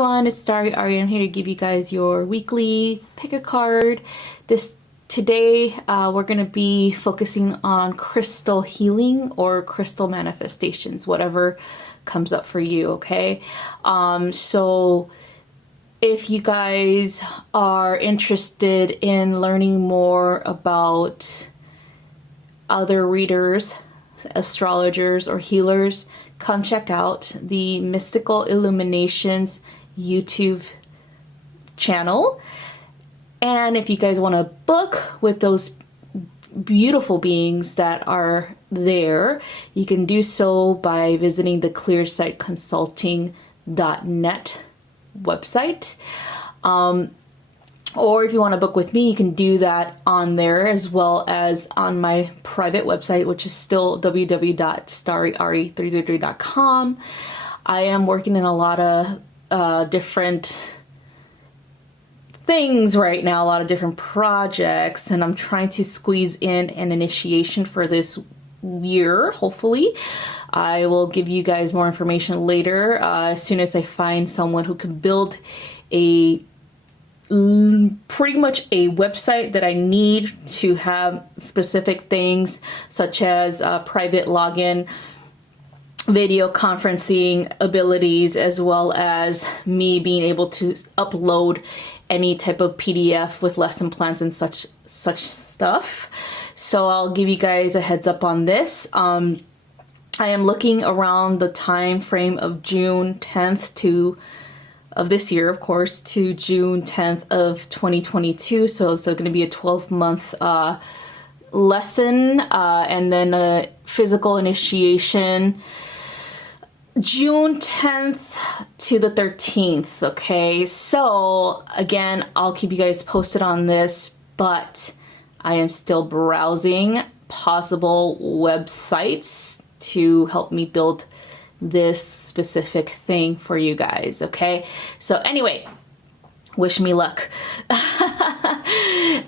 everyone, it's StariAri. I'm here to give you guys your weekly pick a card. Today we're going to be focusing on crystal healing or crystal manifestations, whatever comes up for you, okay? So if you guys are interested in learning more about other readers, astrologers, or healers, come check out the Mystical Illuminations YouTube channel. And if you guys want to book with those beautiful beings that are there, you can do so by visiting the clearsightconsulting.net website. Or if you want to book with me, you can do that on there as well as on my private website, which is still www.stariari333.com. I am working in a lot of different things right now, a lot of different projects, and I'm trying to squeeze in an initiation for this year, hopefully. I will give you guys more information later as soon as I find someone who can build pretty much a website that I need to have specific things such as private login, video conferencing abilities, as well as me being able to upload any type of PDF with lesson plans and such stuff. So I'll give you guys a heads up on this. I am looking around the time frame of June 10th of this year, of course, to June 10th of 2022. So it's going to be a 12-month lesson and then a physical initiation June 10th to the 13th. Okay, so again, I'll keep you guys posted on this, but I am still browsing possible websites to help me build this specific thing for you guys, okay? So anyway, wish me luck.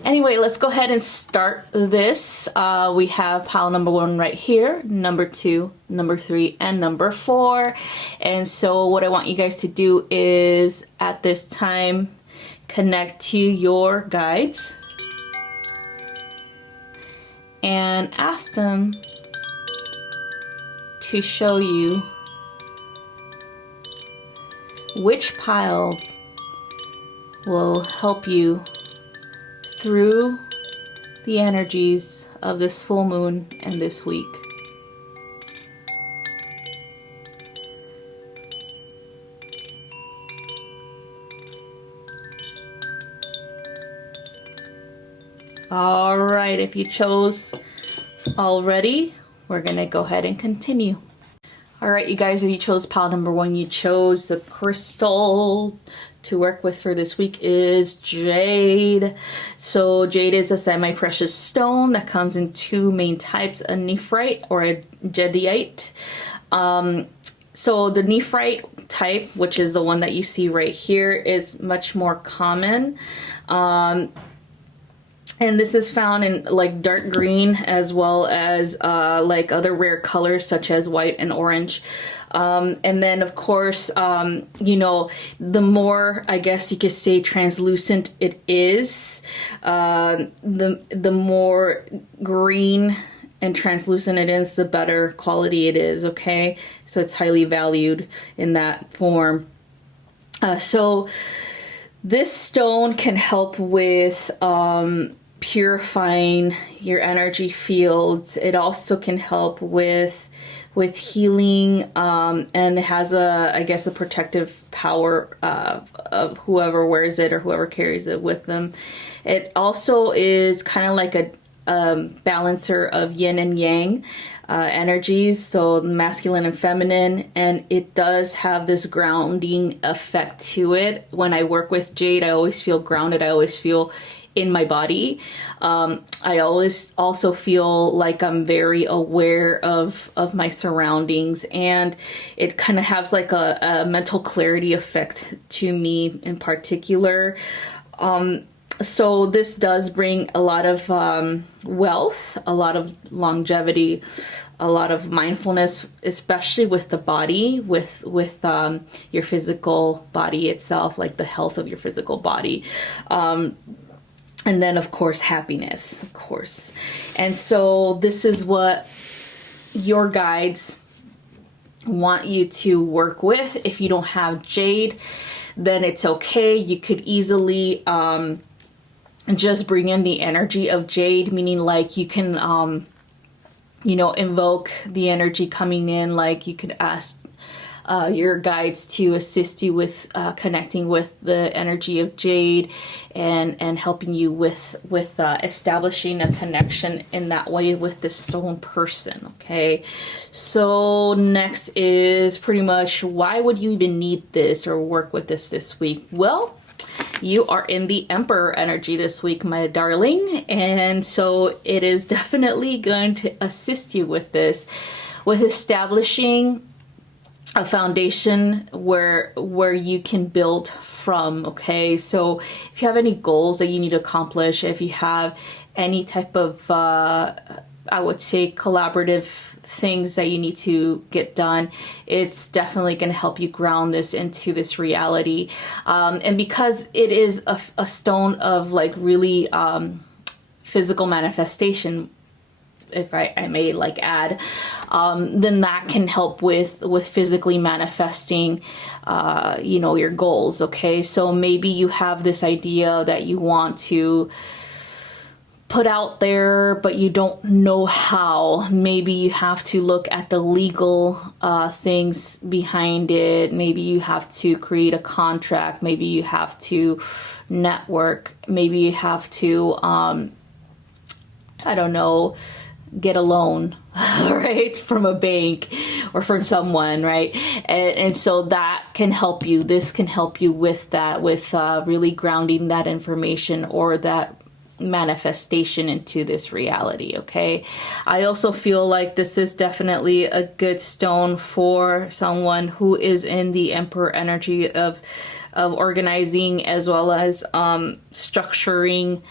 Anyway, let's go ahead and start this. We have pile number 1 right here, number 2, number 3, and number 4. And so what I want you guys to do is at this time, connect to your guides and ask them to show you which pile will help you through the energies of this full moon and this week. All right, if you chose already, we're gonna go ahead and continue. All right, you guys, if you chose pile number 1, you chose the crystal to work with for this week is jade. So jade is a semi-precious stone that comes in 2 main types, a nephrite or a jadeite. So the nephrite type, which is the one that you see right here, is much more common. And this is found in like dark green as well as like other rare colors such as white and orange. And then of course, you know, the more, I guess you could say, translucent it is, the more green and translucent it is, the better quality it is, okay? So it's highly valued in that form. So this stone can help with purifying your energy fields. It also can help with healing, and it has I guess a protective power of whoever wears it or whoever carries it with them. It also is kind of like a balancer of yin and yang energies, so masculine and feminine, and it does have this grounding effect to it. When I work with jade, I always feel grounded. I always feel in my body. I always also feel like I'm very aware of my surroundings, and it kind of has like a mental clarity effect to me in particular. So this does bring a lot of wealth, a lot of longevity, a lot of mindfulness, especially with the body, with your physical body itself, like the health of your physical body. And then, of course, happiness, of course. And so this is what your guides want you to work with. If you don't have jade, then it's okay. You could easily just bring in the energy of jade, meaning like you can, invoke the energy coming in. Like you could ask your guides to assist you with connecting with the energy of jade and helping you with establishing a connection in that way with the stone person. Okay, so next is pretty much, why would you even need this or work with this week? Well, you are in the Emperor energy this week, my darling, and so it is definitely going to assist you with this, with establishing a foundation where you can build from. Okay, so if you have any goals that you need to accomplish, if you have any type of I would say collaborative things that you need to get done, it's definitely going to help you ground this into this reality. And because it is a stone of like really physical manifestation, if I may like add, then that can help with physically manifesting, your goals. Okay, so maybe you have this idea that you want to put out there, but you don't know how. Maybe you have to look at the legal things behind it. Maybe you have to create a contract. Maybe you have to network. Maybe you have to, I don't know, get a loan, right, from a bank or from someone, right? And so that can help you. This can help you with that, with really grounding that information or that manifestation into this reality. Okay, I also feel like this is definitely a good stone for someone who is in the Emperor energy of organizing as well as structuring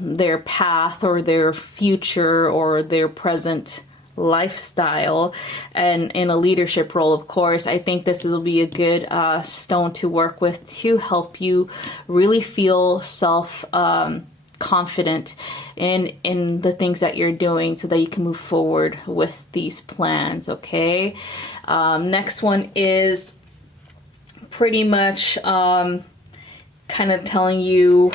their path or their future or their present lifestyle, and in a leadership role. Of course, I think this will be a good stone to work with to help you really feel self confident in the things that you're doing so that you can move forward with these plans. Okay, next one is pretty much kind of telling you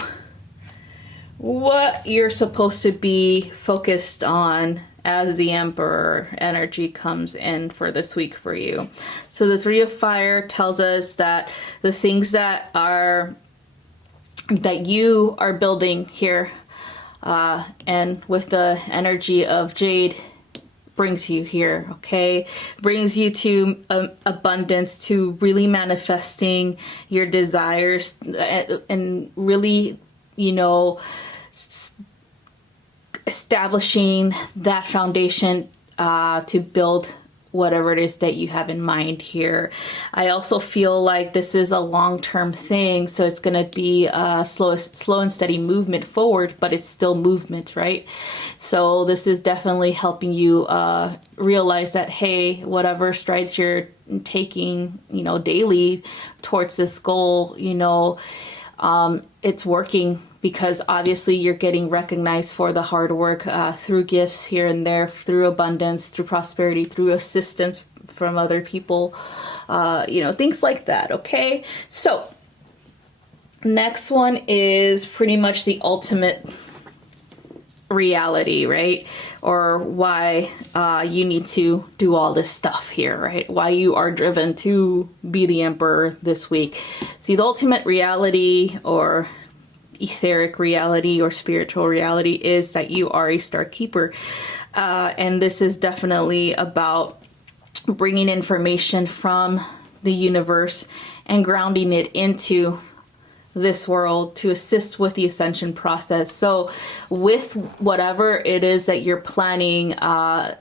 what you're supposed to be focused on as the Emperor energy comes in for this week for you. So the Three of Fire tells us that the things that you are building here, and with the energy of Jade, brings you here. Okay, brings you to abundance, to really manifesting your desires, and really, establishing that foundation to build whatever it is that you have in mind here. I also feel like this is a long-term thing, so it's going to be a slow and steady movement forward, but it's still movement, right? So this is definitely helping you realize that, hey, whatever strides you're taking, daily towards this goal, it's working, because obviously you're getting recognized for the hard work through gifts here and there, through abundance, through prosperity, through assistance from other people, things like that. Okay, so next one is pretty much the ultimate reality, right? Or why you need to do all this stuff here, right? Why you are driven to be the Emperor this week. See, the ultimate reality, or etheric reality or spiritual reality, is that you are a star keeper, and this is definitely about bringing information from the universe and grounding it into this world to assist with the ascension process. So with whatever it is that you're planning,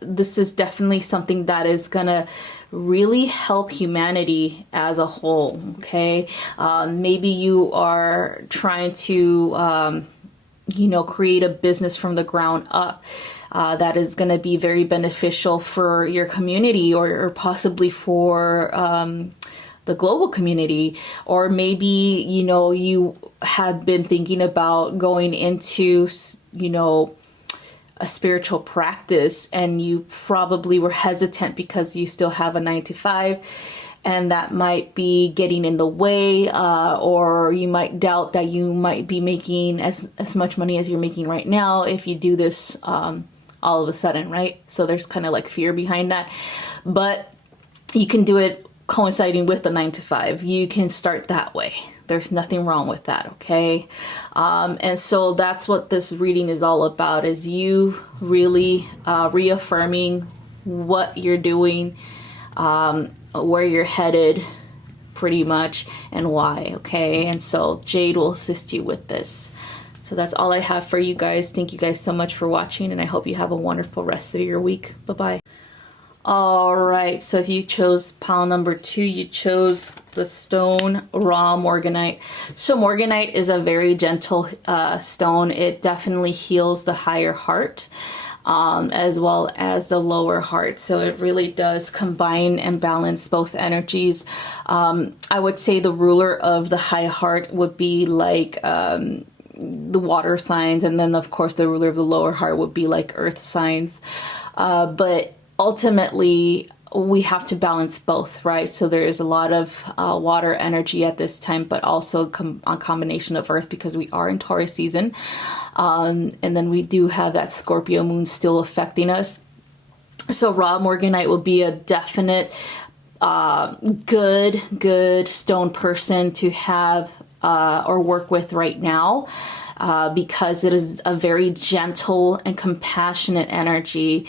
this is definitely something that is gonna really help humanity as a whole. Okay, maybe you are trying to create a business from the ground up that is going to be very beneficial for your community, or possibly for the global community. Or maybe you have been thinking about going into a spiritual practice, and you probably were hesitant because you still have a 9-to-5, and that might be getting in the way, or you might doubt that you might be making as much money as you're making right now if you do this all of a sudden, right? So there's kind of like fear behind that, but you can do it coinciding with the 9-to-5. You can start that way. There's nothing wrong with that, okay? And so that's what this reading is all about, is you really reaffirming what you're doing, where you're headed, pretty much, and why, okay? And so Jade will assist you with this. So that's all I have for you guys. Thank you guys so much for watching, and I hope you have a wonderful rest of your week. Bye-bye. All right, so if you chose pile number 2, you chose the stone raw morganite. So morganite is a very gentle stone. It definitely heals the higher heart, as well as the lower heart. So it really does combine and balance both energies. I would say the ruler of the high heart would be like the water signs, and then of course the ruler of the lower heart would be like earth signs. But ultimately we have to balance both, right? So there is a lot of water energy at this time, but also a combination of earth, because we are in Taurus season. And then we do have that Scorpio moon still affecting us. So raw morganite will be a definite good stone person to have or work with right now, because it is a very gentle and compassionate energy.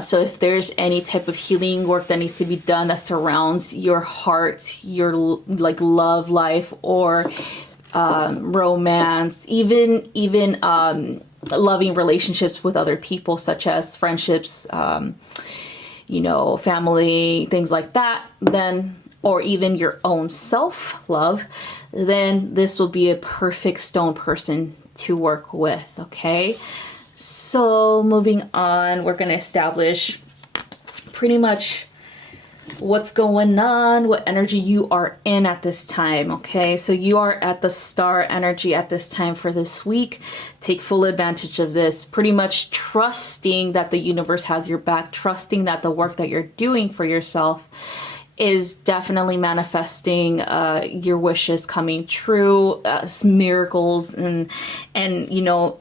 So if there's any type of healing work that needs to be done that surrounds your heart, your like love life, or romance, even loving relationships with other people, such as friendships, family, things like that, then, or even your own self-love, then this will be a perfect stone person to work with, okay? So moving on, we're going to establish pretty much what's going on, what energy you are in at this time, okay? So you are at the star energy at this time for this week. Take full advantage of this, pretty much trusting that the universe has your back, trusting that the work that you're doing for yourself is definitely manifesting your wishes coming true, miracles, and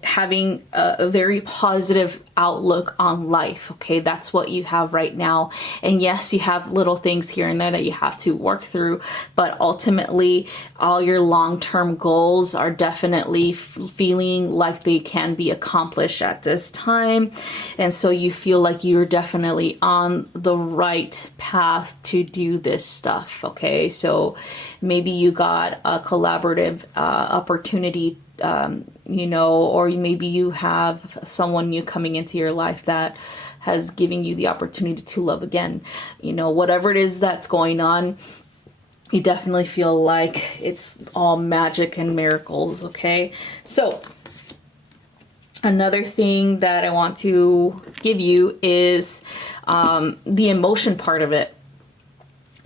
having a very positive outlook on life. Okay, that's what you have right now. And yes, you have little things here and there that you have to work through, but ultimately all your long-term goals are definitely feeling like they can be accomplished at this time. And so you feel like you're definitely on the right path to do this stuff. Okay, so maybe you got a collaborative opportunity, or maybe you have someone new coming into your life that has given you the opportunity to love again. Whatever it is that's going on, you definitely feel like it's all magic and miracles. Okay, so another thing that I want to give you is the emotion part of it.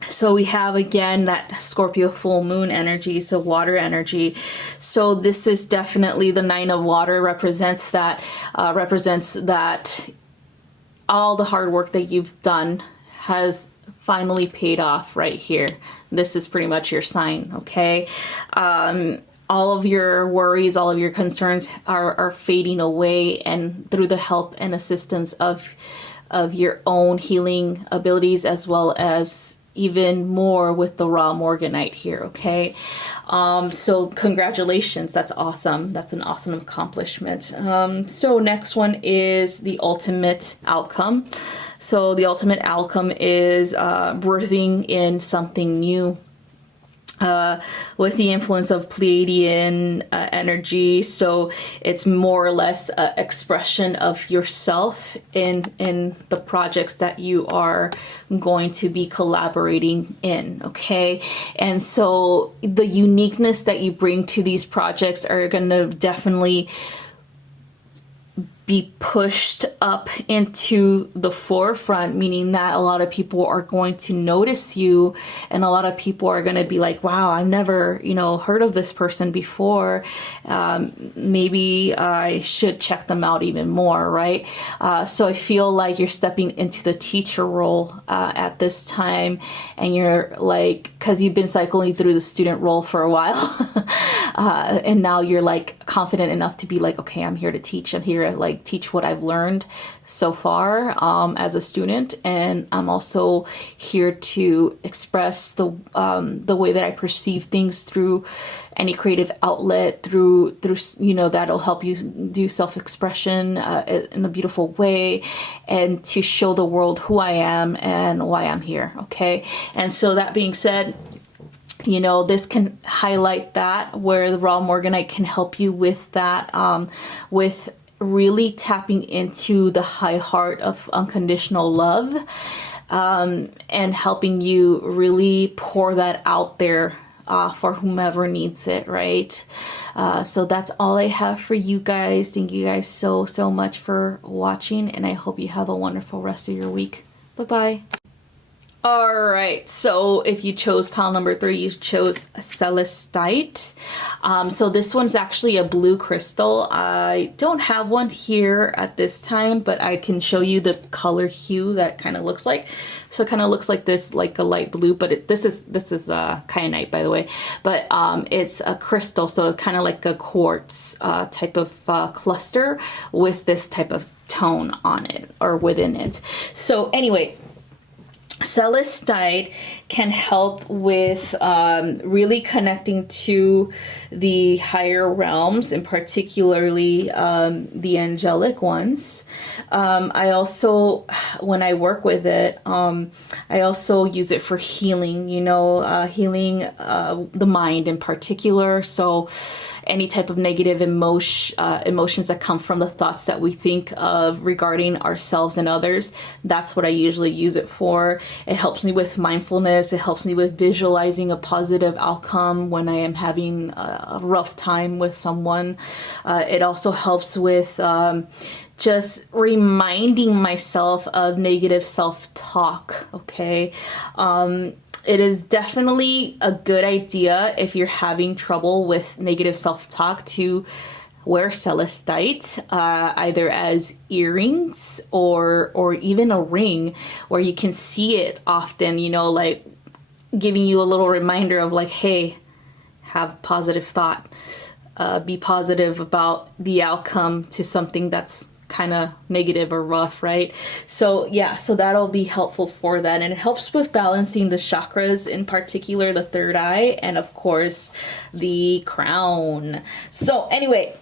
So we have again that Scorpio full moon energy, so water energy. So this is definitely the 9 of water, represents that all the hard work that you've done has finally paid off right here. This is pretty much your sign, okay? All of your worries, all of your concerns are fading away, and through the help and assistance of your own healing abilities, as well as even more with the raw morganite here, okay? So congratulations, that's awesome. That's an awesome accomplishment. So next one is the ultimate outcome. So the ultimate outcome is birthing in something new. with the influence of Pleiadian energy. So it's more or less an expression of yourself in the projects that you are going to be collaborating in, okay? And so the uniqueness that you bring to these projects are going to definitely be pushed up into the forefront, meaning that a lot of people are going to notice you, and a lot of people are going to be like, wow, I've never, heard of this person before. Maybe I should check them out even more, right? So I feel like you're stepping into the teacher role at this time, and you're like, because you've been cycling through the student role for a while, and now you're like confident enough to be like, okay, I'm here to teach. I'm here to like teach what I've learned so far as a student, and I'm also here to express the way that I perceive things through any creative outlet, through that'll help you do self-expression in a beautiful way, and to show the world who I am and why I'm here. Okay, and so that being said, this can highlight that, where the raw Morganite can help you with that, with really tapping into the high heart of unconditional love, and helping you really pour that out there for whomever needs it, right? So that's all I have for you guys. Thank you guys so much for watching, and I hope you have a wonderful rest of your week. Bye-bye. All right, so if you chose pile number 3, you chose a celestite. So this one's actually a blue crystal. I don't have one here at this time, but I can show you the color hue that kind of looks like. So it kind of looks like this, like a light blue, but this is kyanite, by the way. But it's a crystal, so kind of like a quartz type of cluster with this type of tone on it or within it. So anyway, celestite can help with really connecting to the higher realms, and particularly the angelic ones. I also, when I work with it, I also use it for healing, healing the mind in particular. So any type of negative emotions that come from the thoughts that we think of regarding ourselves and others, that's what I usually use it for. It helps me with mindfulness. It helps me with visualizing a positive outcome when I am having a rough time with someone. It also helps with just reminding myself of negative self-talk, okay? It is definitely a good idea if you're having trouble with negative self-talk to wear celestite, either as earrings or even a ring where you can see it often, like giving you a little reminder of like, hey, have positive thought, be positive about the outcome to something that's kind of negative or rough, right? So yeah, so that'll be helpful for that, and it helps with balancing the chakras, in particular the third eye, and of course the crown. So anyway,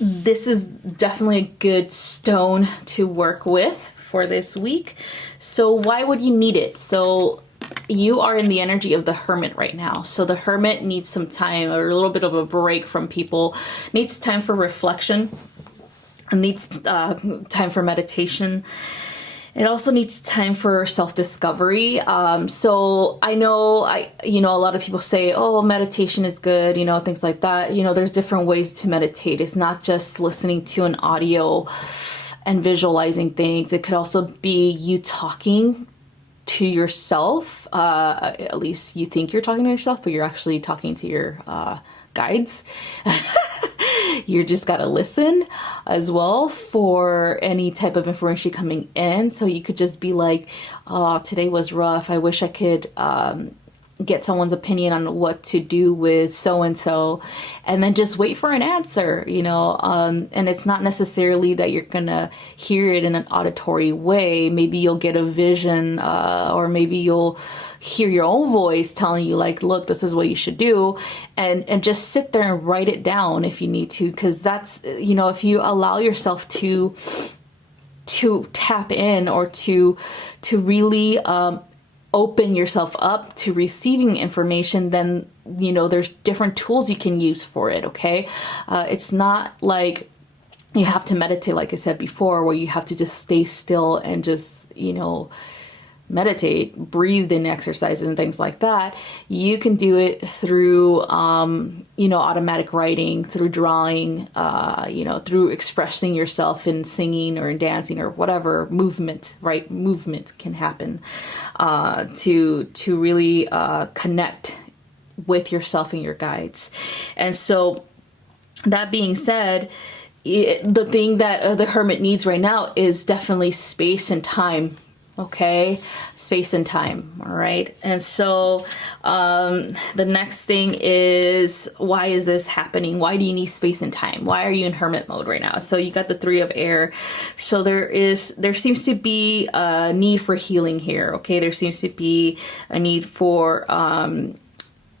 this is definitely a good stone to work with for this week. So why would you need it? So you are in the energy of the hermit right now. So the hermit needs some time, or a little bit of a break from people, needs time for reflection, needs time for meditation. It also needs time for self-discovery. So I know, a lot of people say, oh, meditation is good, things like that. There's different ways to meditate. It's not just listening to an audio and visualizing things. It could also be you talking to yourself. At least you think you're talking to yourself, but you're actually talking to your guides. You just got to listen as well for any type of information coming in. So you could just be like, oh, today was rough. I wish I could get someone's opinion on what to do with so-and-so, and then just wait for an answer, and it's not necessarily that you're gonna hear it in an auditory way. Maybe you'll get a vision, or maybe you'll hear your own voice telling you like, look, this is what you should do, and just sit there and write it down if you need to, because that's, if you allow yourself to tap in, or to really open yourself up to receiving information, then, you know, there's different tools you can use for it, okay? It's not like you have to meditate, like I said before, where you have to just stay still and just, you know, meditate, breathe in exercises and things like that. You can do it through, you know, automatic writing, through drawing, you know, through expressing yourself in singing or in dancing or whatever movement, right? Movement can happen to really connect with yourself and your guides. And so that being said, the thing that the hermit needs right now is definitely space and time. Okay, space and time. All right. And so the next thing is, why is this happening? Why do you need space and time? Why are you in hermit mode right now? So you got the 3 of air. So there seems to be a need for healing here. Okay, there seems to be a need for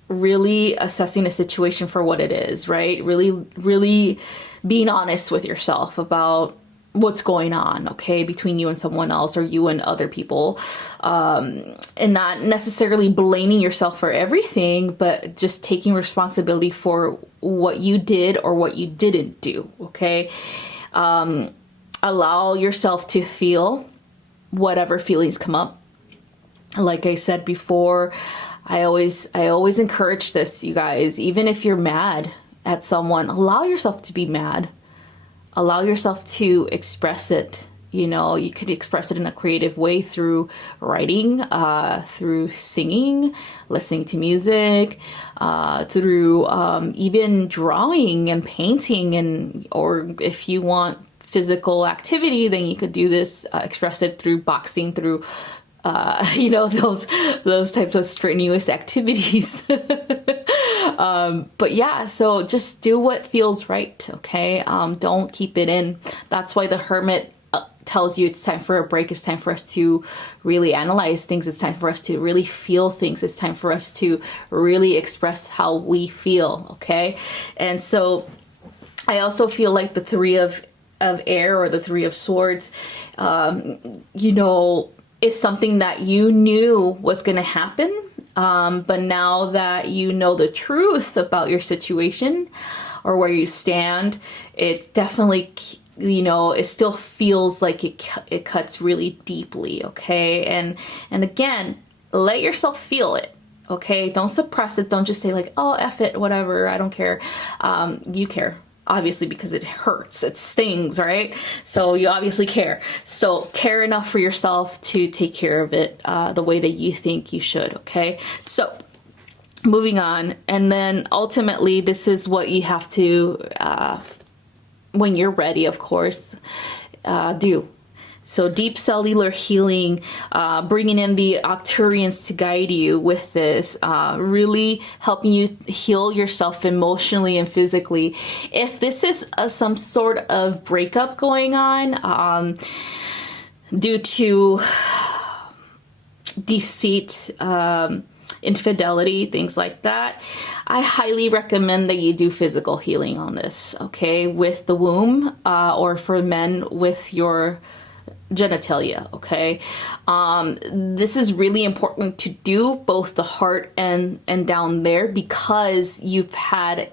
really assessing a situation for what it is, right? Really being honest with yourself about what's going on, okay, between you and someone else, or you and other people, and not necessarily blaming yourself for everything, but just taking responsibility for what you did or what you didn't do, okay? Allow yourself to feel whatever feelings come up. Like I said before, I always encourage this, you guys. Even if you're mad at someone, allow yourself to be mad. Allow yourself to express it. You know, you could express it in a creative way through writing, through singing, listening to music, through even drawing and painting, and or if you want physical activity, then you could do this, express it through boxing, through you know, those types of strenuous activities. But yeah, so just do what feels right, okay? Don't keep it in. That's why the hermit tells you it's time for a break. It's time for us to really analyze things. It's time for us to really feel things. It's time for us to really express how we feel, okay? And so I also feel like the 3 of air, or the 3 of swords, you know, is something that you knew was going to happen. But now that you know the truth about your situation or where you stand, it definitely, you know, it still feels like it cuts really deeply. Okay. And again, let yourself feel it. Okay. Don't suppress it. Don't just say like, oh, F it, whatever, I don't care. You care. Obviously, because it hurts, it stings, right? So you obviously care. So care enough for yourself to take care of it the way that you think you should, okay? So moving on. And then ultimately, this is what you have to, when you're ready, of course, do. So deep cellular healing, bringing in the Arcturians to guide you with this, really helping you heal yourself emotionally and physically. If this is some sort of breakup going on due to deceit, infidelity, things like that, I highly recommend that you do physical healing on this, okay, with the womb, or for men with your genitalia, okay? This is really important to do, both the heart and down there, because you've had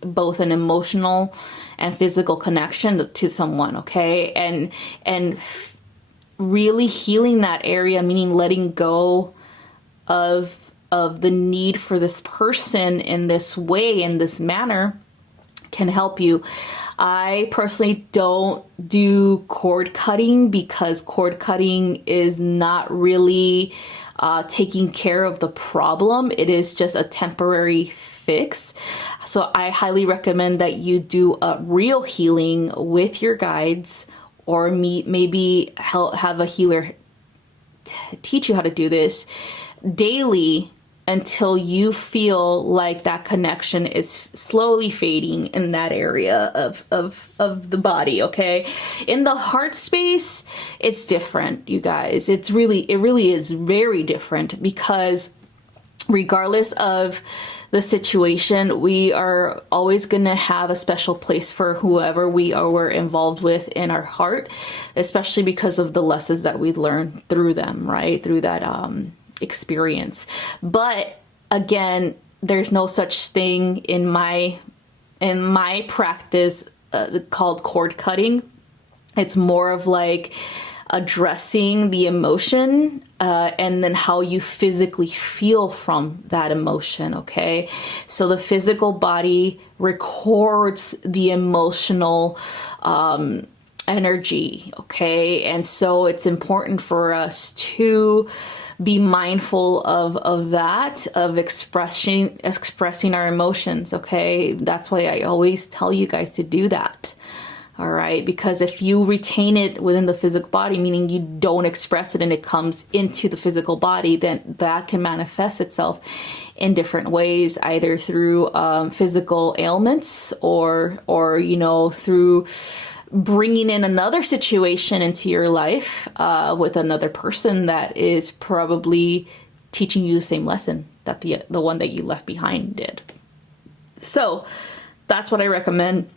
both an emotional and physical connection to someone, okay? And really healing that area, meaning letting go of the need for this person in this way, in this manner, can help you. I personally don't do cord cutting, because cord cutting is not really taking care of the problem. It is just a temporary fix. So I highly recommend that you do a real healing with your guides, or maybe have a healer teach you how to do this daily, until you feel like that connection is slowly fading in that area of the body, okay? In the heart space, it's different, you guys. It really is very different, because regardless of the situation, we are always going to have a special place for whoever we're involved with in our heart, especially because of the lessons that we learned through them, right? Through that But again, there's no such thing in my practice called cord cutting. It's more of like addressing the emotion and then how you physically feel from that emotion, okay? So the physical body records the emotional energy, okay? And so it's important for us to be mindful of that, of expressing our emotions, okay? That's why I always tell you guys to do that. All right, because if you retain it within the physical body, meaning you don't express it and it comes into the physical body, then that can manifest itself in different ways, either through physical ailments or you know, through bringing in another situation into your life with another person that is probably teaching you the same lesson that the one that you left behind did. So that's what I recommend.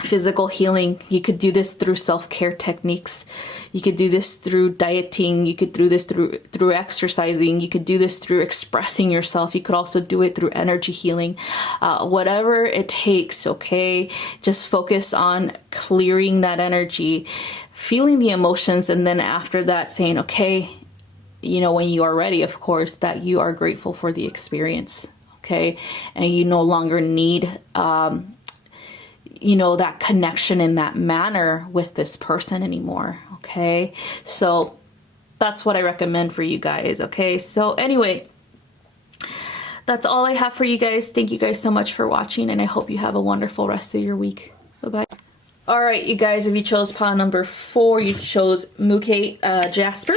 Physical healing. You could do this through self-care techniques. You could do this through dieting. You could do this through exercising. You could do this through expressing yourself. You could also do it through energy healing. Whatever it takes, okay? Just focus on clearing that energy, feeling the emotions, and then after that saying, okay, you know, when you are ready, of course, that you are grateful for the experience, okay? And you no longer need you know, that connection in that manner with this person anymore, okay? So that's what I recommend for you guys, okay? So anyway, that's all I have for you guys. Thank you guys so much for watching, and I hope you have a wonderful rest of your week. Bye-bye. All right, you guys, if you chose pile number 4, you chose Muke Jasper.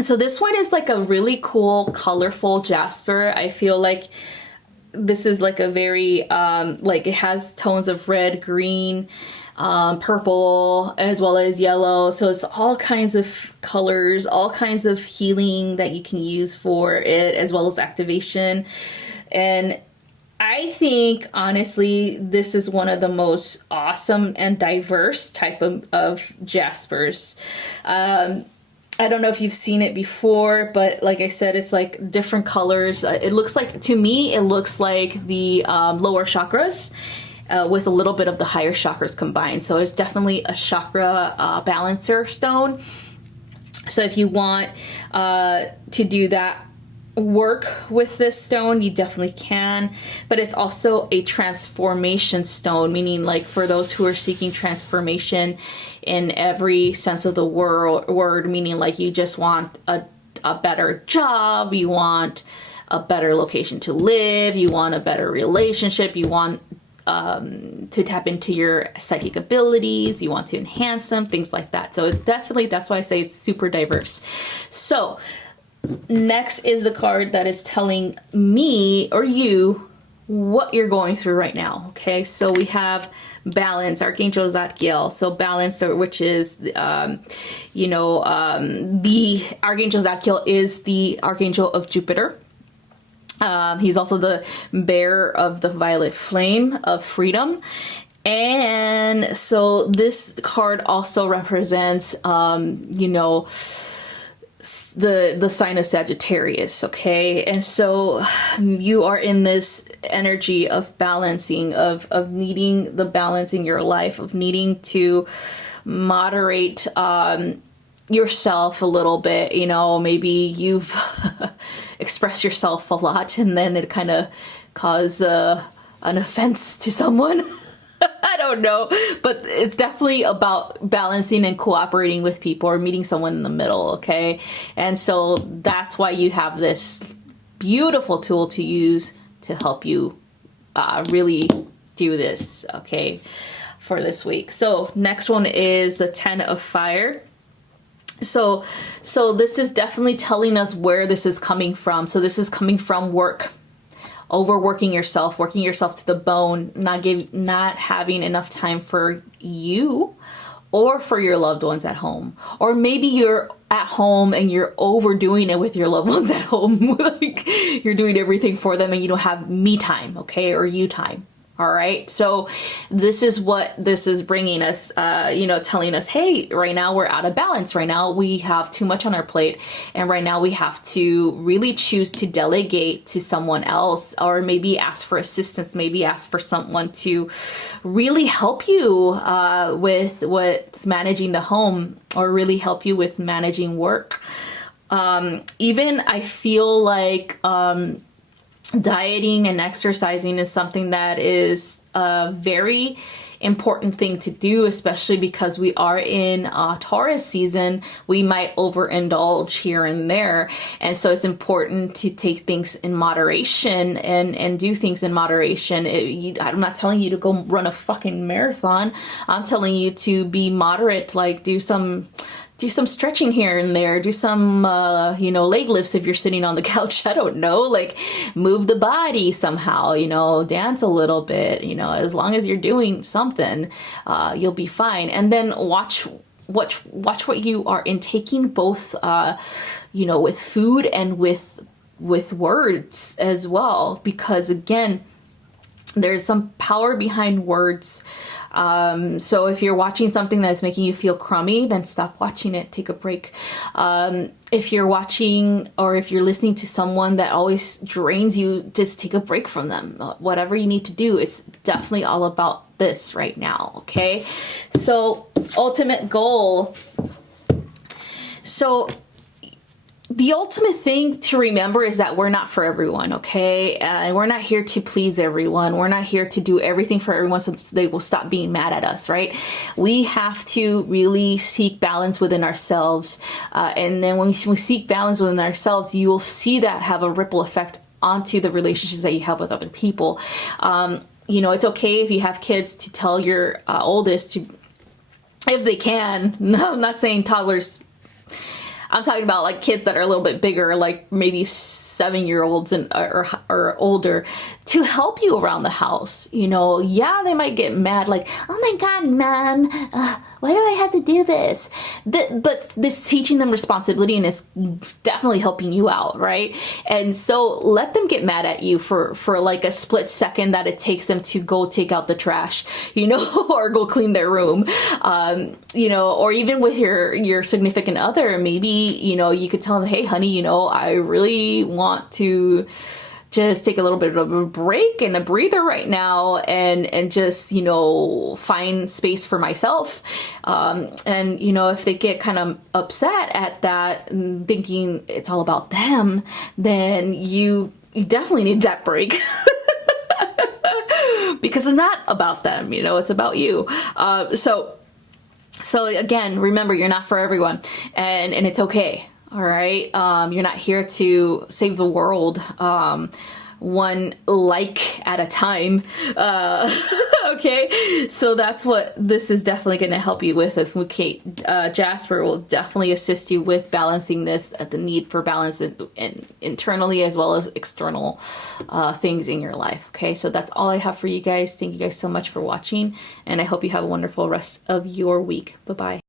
So this one is like a really cool, colorful jasper. I feel like this is like a very, like it has tones of red, green, purple, as well as yellow. So it's all kinds of colors, all kinds of healing that you can use for it, as well as activation. And I think, honestly, this is one of the most awesome and diverse type of jaspers. I don't know if you've seen it before, but like I said, it's like different colors. It looks like, to me, it looks like the lower chakras with a little bit of the higher chakras combined. So it's definitely a chakra balancer stone. So if you want to do that work with this stone, you definitely can. But it's also a transformation stone, meaning like for those who are seeking transformation in every sense of the word, meaning like you just want a better job, you want a better location to live, you want a better relationship, you want to tap into your psychic abilities, you want to enhance them, things like that. So it's definitely, that's why I say it's super diverse. So next is a card that is telling me or you what you're going through right now. Okay, so we have Balance, Archangel Zadkiel. So Balance, which is, you know, the Archangel Zadkiel is the Archangel of Jupiter. He's also the bearer of the violet flame of freedom. And so this card also represents, you know, the sign of Sagittarius, okay? And so you are in this energy of balancing, of needing the balance in your life, of needing to moderate yourself a little bit. You know, maybe you've expressed yourself a lot and then it kind of caused an offense to someone. I don't know, but it's definitely about balancing and cooperating with people or meeting someone in the middle, okay? And so that's why you have this beautiful tool to use to help you really do this, okay, for this week. So next one is the 10 of Fire. So this is definitely telling us where this is coming from. So this is coming from work. Overworking yourself, working yourself to the bone, not having enough time for you or for your loved ones at home. Or maybe you're at home and you're overdoing it with your loved ones at home. Like you're doing everything for them and you don't have me time, okay, or you time. All right. So this is what this is bringing us, telling us, hey, right now we're out of balance. Right now we have too much on our plate. And right now we have to really choose to delegate to someone else, or maybe ask for assistance, maybe ask for someone to really help you with managing the home, or really help you with managing work. Even I feel like, dieting and exercising is something that is a very important thing to do, especially because we are in Taurus season. We might overindulge here and there. And so it's important to take things in moderation and do things in moderation. I'm not telling you to go run a fucking marathon. I'm telling you to be moderate, like do some stretching here and there, do some, leg lifts if you're sitting on the couch. I don't know, like move the body somehow, dance a little bit, as long as you're doing something, you'll be fine. And then watch what you are intaking, both, with food and with words as well, because again, there's some power behind words. So if you're watching something that's making you feel crummy, then stop watching it. Take a break. If you're watching or if you're listening to someone that always drains you, just take a break from them. Whatever you need to do, it's definitely all about this right now. Okay. So ultimate goal. So the ultimate thing to remember is that we're not for everyone, okay? We're not here to please everyone. We're not here to do everything for everyone so they will stop being mad at us, right? We have to really seek balance within ourselves. And then when we seek balance within ourselves, you will see that have a ripple effect onto the relationships that you have with other people. It's okay if you have kids to tell your oldest to, if they can, no, I'm not saying toddlers, I'm talking about like kids that are a little bit bigger, like maybe 7-year-olds or older, to help you around the house. Yeah, they might get mad, like, oh my God, Mom, why do I have to do this? But this teaching them responsibility, and it's definitely helping you out, right? And so let them get mad at you for like a split second that it takes them to go take out the trash, or go clean their room, or even with your significant other, maybe, you could tell them, hey, honey, I really want to just take a little bit of a break and a breather right now, and just, find space for myself. And, if they get kind of upset at that and thinking it's all about them, then you definitely need that break. Because it's not about them, it's about you. So again, remember, you're not for everyone, and it's okay. All right. You're not here to save the world, one like at a time. Okay. So that's what this is definitely going to help you with. Kate Jasper will definitely assist you with balancing this, the need for balance internally as well as external things in your life. Okay. So that's all I have for you guys. Thank you guys so much for watching, and I hope you have a wonderful rest of your week. Bye-bye.